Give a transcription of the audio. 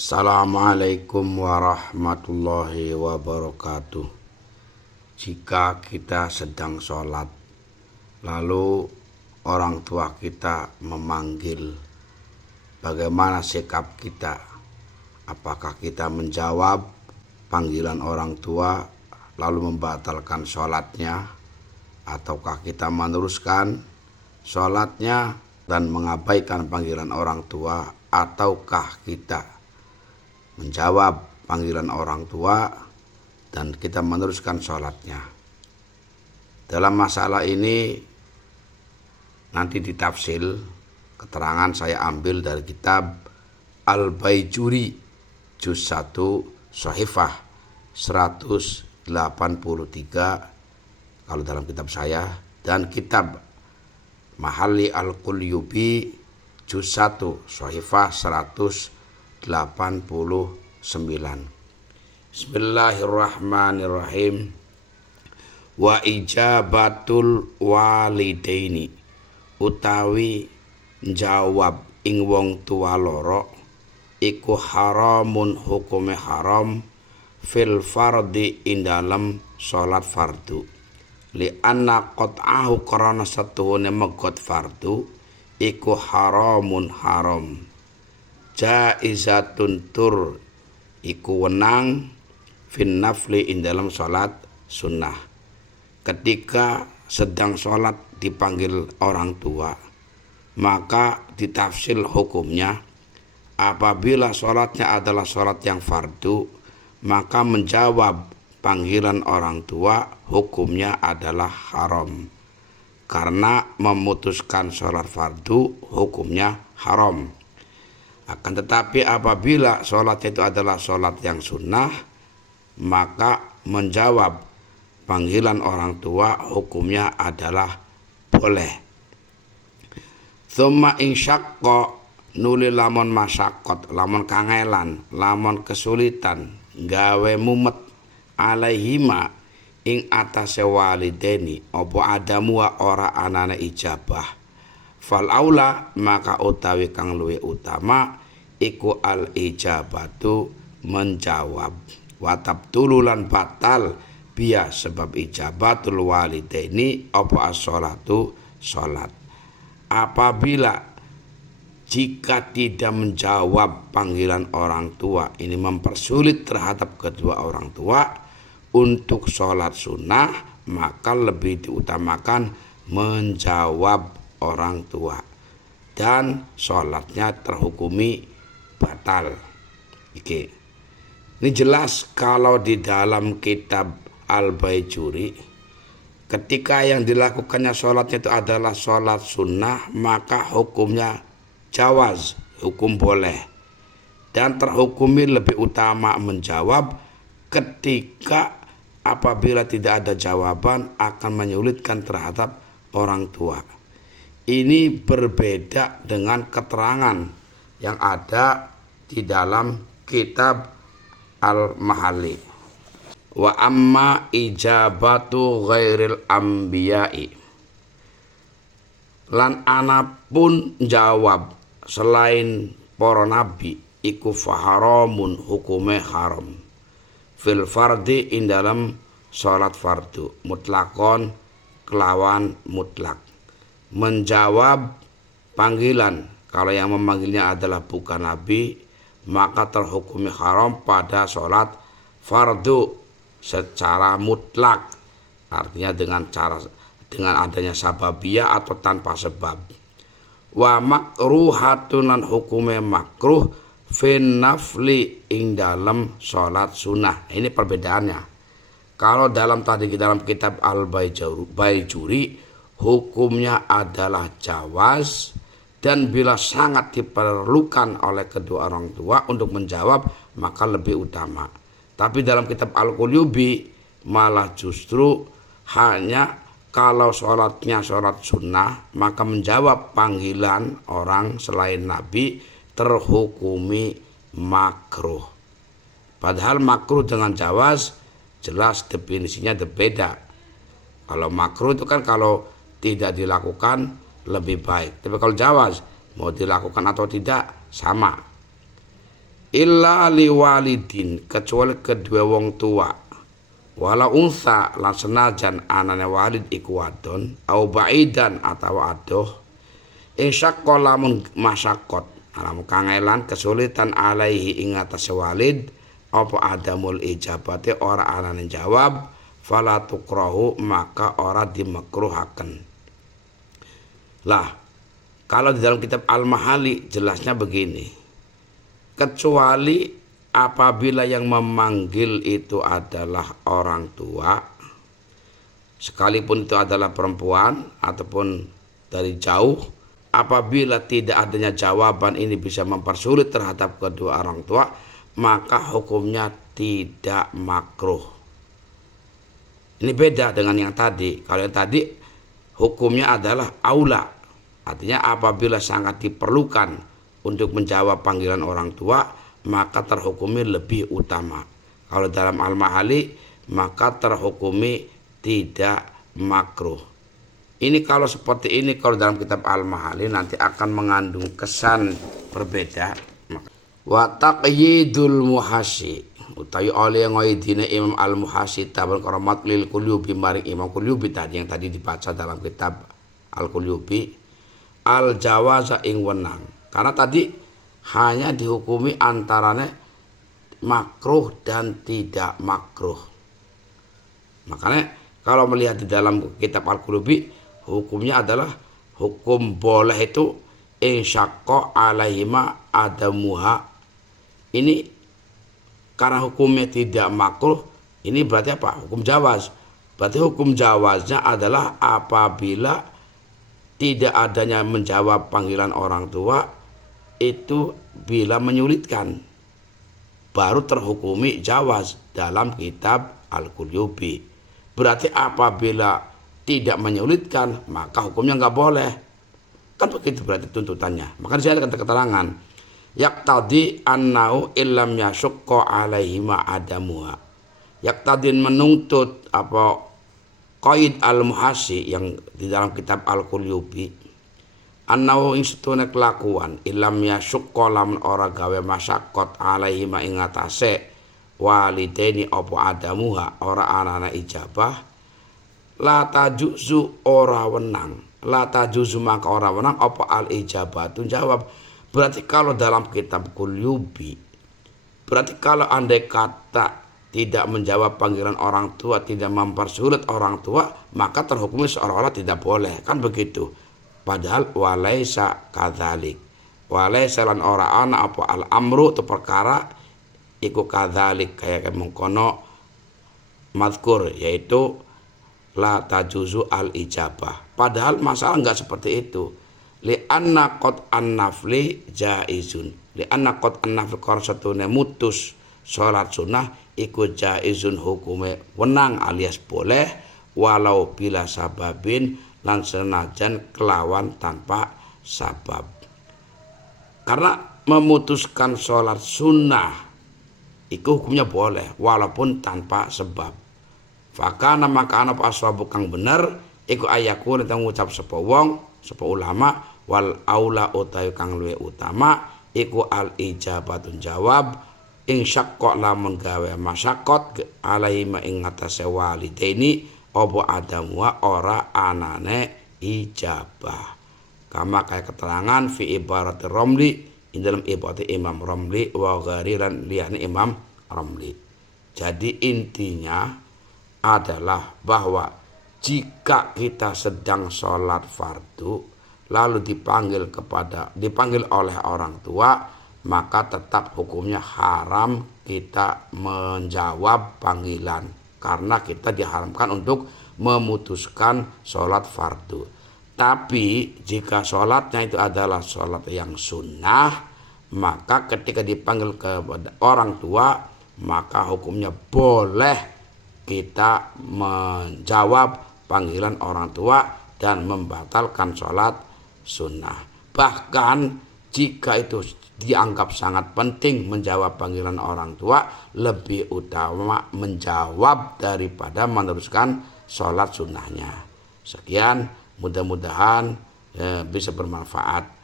Assalamualaikum warahmatullahi wabarakatuh. Jika kita sedang sholat, lalu orang tua kita memanggil, bagaimana sikap kita? Apakah kita menjawab panggilan orang tua lalu membatalkan sholatnya, ataukah kita meneruskan sholatnya dan mengabaikan panggilan orang tua, ataukah kita menjawab panggilan orang tua dan kita meneruskan sholatnya? Dalam masalah ini nanti ditafsil, keterangan saya ambil dari kitab Al-Baijuri juz 1 Shahifah 183 kalau dalam kitab saya, dan kitab Mahalli Al-Qulyubi juz 1 Shahifah 189. Bismillahirrahmanirrahim. Wa ijabatul walidaini, utawi njawab ing wong tua loro iku haramun, hukume haram, fil fardi ing dalem salat fardu, li anna qat'ahu karana satuhune megot fardu iku haramun haram, jaizatun tur iku wenang, fin nafli ing dalam salat sunnah. Ketika sedang sholat dipanggil orang tua, maka ditafsil hukumnya. Apabila sholatnya adalah sholat yang fardu, maka menjawab panggilan orang tua hukumnya adalah haram, karena memutuskan sholat fardu hukumnya haram. Akan tetapi apabila sholat itu adalah sholat yang sunnah, maka menjawab panggilan orang tua hukumnya adalah boleh. Tsumma in syaqqa, nuli lamun masyaqat, lamun kangelan, lamun kesulitan, gawe mumet, alaihima ing atase walideni apa adamu wa ora anane ijabah, fal aula maka utawi kang luwih utama iku al ijabatu, menjawab, watab tululan batal biya sebab ijabatul walidaini apa as-sholatu sholat. Apabila jika tidak menjawab panggilan orang tua, ini mempersulit terhadap kedua orang tua untuk sholat sunnah, maka lebih diutamakan menjawab orang tua dan sholatnya terhukumi batal. Oke. Ini jelas kalau di dalam kitab Al-Baijuri, ketika yang dilakukannya sholatnya itu adalah sholat sunnah, maka hukumnya jawaz, hukum boleh, dan terhukumi lebih utama menjawab. Ketika apabila tidak ada jawaban akan menyulitkan terhadap orang tua. Ini berbeda dengan keterangan yang ada di dalam kitab Al-Mahalli. Wa amma ijabatu ghairil anbiya'i, lan anapun jawab selain para nabi iku faharamun, hukume haram, fil fardi ing dalam salat fardu, mutlakon kelawan mutlak. Menjawab panggilan kalau yang memanggilnya adalah bukan nabi, maka terhukumi haram pada salat fardu secara mutlak, artinya dengan adanya sababiyah atau tanpa sebab. Wa makruhatun, lan hukume makruh, fin nafli ing dalam salat sunnah. Ini perbedaannya. Kalau dalam kitab Al-Baijuri hukumnya adalah jawaz, dan bila sangat diperlukan oleh kedua orang tua untuk menjawab maka lebih utama. Tapi dalam kitab Al-Qulyubi malah justru hanya kalau sholatnya sholat sunnah, maka menjawab panggilan orang selain nabi terhukumi makruh. Padahal makruh dengan jawaz jelas definisinya berbeda. Kalau makruh itu kan kalau tidak dilakukan lebih baik, tapi kalau jawaz mau dilakukan atau tidak sama. illa liwalidin, kecuali kedua wong tua, wala unsa lan senajan anane walid iku wadon, au baidan atawa adoh, insya lamun masyakot alam kangelan kesulitan alaihi ing atase walid apa adamul ijabati ora anane jawab, fala tukrahu maka ora dimakruhaken. Lah kalau di dalam kitab Al-Mahali jelasnya begini, kecuali apabila yang memanggil itu adalah orang tua, sekalipun itu adalah perempuan ataupun dari jauh, apabila tidak adanya jawaban ini bisa mempersulit terhadap kedua orang tua, maka hukumnya tidak makruh. Ini beda dengan yang tadi. Kalau yang tadi hukumnya adalah aula, artinya apabila sangat diperlukan untuk menjawab panggilan orang tua, maka terhukumi lebih utama. Kalau dalam Al-Mahali maka terhukumi tidak makruh. Ini kalau seperti ini, kalau dalam kitab Al-Mahali nanti akan mengandung kesan berbeda. Wa taqyidul muhasyi utawi oleh ngoidine Imam Al-Muhasyi tabal karamat lil Qulyubi maring Imam Qulyubi tadi yang tadi dibaca dalam kitab Al-Qulyubi, al-jawaza ing wenang. Karena tadi hanya dihukumi antaranya makruh dan tidak makruh. Makanya kalau melihat di dalam kitab Al-Qulyubi, hukumnya adalah hukum boleh itu insyaqqa alaihima adamuha. Ini karena hukumnya tidak makruh, ini berarti apa? Hukum jawaz. Berarti hukum jawaznya adalah apabila tidak adanya menjawab panggilan orang tua itu bila menyulitkan, baru terhukumi jawaz dalam kitab Al-Qulyubi. Berarti apabila tidak menyulitkan maka hukumnya nggak boleh, kan begitu berarti tuntutannya. Maka saya akan keterangan yaqtadi annau illam yashqa alaihima adamuha. Yaqtadin menuntut apa qaid al-muhasyi yang di dalam kitab Al-Qulyubi, annau ing setune kelakuan illam yashqa lamun ora gawe masyaqat alaihima ing atase walidaini apa adamuha ora anana ijabah, la tajuzu ora wenang, la tajuzu maka ora wenang apa al ijabatu jawab. Berarti kalau dalam kitab Qulyubi, berarti kalau andai kata tidak menjawab panggilan orang tua, tidak mempersulit orang tua, maka terhukumi seolah-olah tidak boleh, kan begitu. Padahal walaisa kadzalik, walaisa lan ora ana apa al amru tu perkara iku kadzalik kayak mengkono mazkur, yaitu la tajuzu al ijabah. Padahal masalah enggak seperti itu. Li anna qad an-nafli jaizun, li anna qad an-nafli qarsatune mutus salat sunnah iku jaizun hukume wenang alias boleh, walau bila sababin lan senajan kelawan tanpa sabab. Karena memutuskan sholat sunnah itu hukumnya boleh walaupun tanpa sebab. Fakana maka ana aswabu kang bener iku ayakun tang ngucap sapa wong sapa ulama wal aula utawi kang luwih utama iku al ijabatun jawab ing syaqqa lamun gawe masyaqat alaihi ing atase walidaini apa adamuha ora anane ijabah. Kama kayak keterangan fi ibarat Romli in dalam ibarat Imam Romli wa ghairi lan liyane Imam Romli. Jadi intinya adalah bahwa jika kita sedang sholat fardu lalu dipanggil oleh orang tua, maka tetap hukumnya haram kita menjawab panggilan karena kita diharamkan untuk memutuskan sholat fardu. Tapi jika sholatnya itu adalah sholat yang sunnah, maka ketika dipanggil kepada orang tua, maka hukumnya boleh kita menjawab panggilan orang tua dan membatalkan sholat sunnah. Bahkan jika itu dianggap sangat penting menjawab panggilan orang tua, lebih utama menjawab daripada meneruskan sholat sunnahnya. Sekian, mudah-mudahan bisa bermanfaat.